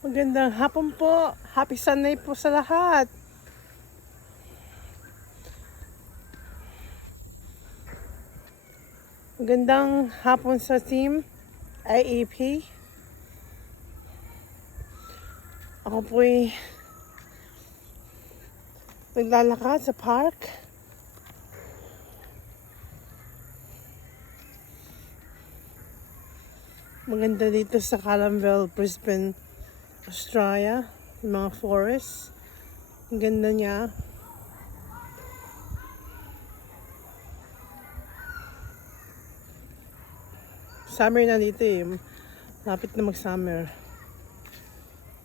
Magandang hapon po. Happy Sunday po sa lahat. Magandang hapon sa team IEP. Ako po'y naglalakad sa park. Maganda dito sa Calamvale, Brisbane, Australia. Yung mga forest. Ang ganda niya. Summer na dito eh. Lapit na mag-summer.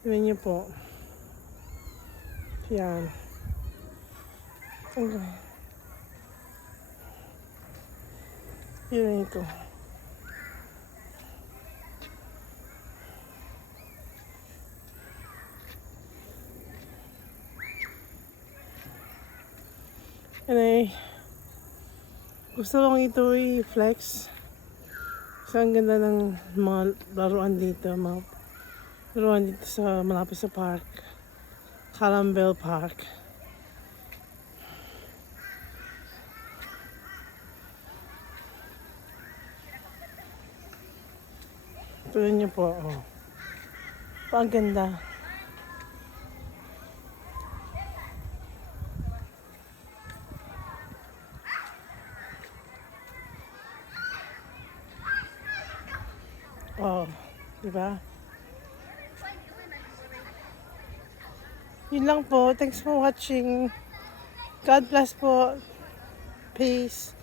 Tignan niyo po. Yan. Okay. Tignan ito. Anyway, gusto kong ito i-flex. So, ang ganda ng mga laruan dito. Mga laruan dito sa malapit sa park. Calamvale Park. Tulad niyo po. Oh. Ang ganda. Oh, diba? Yun lang po. Thanks for watching. God bless po. Peace.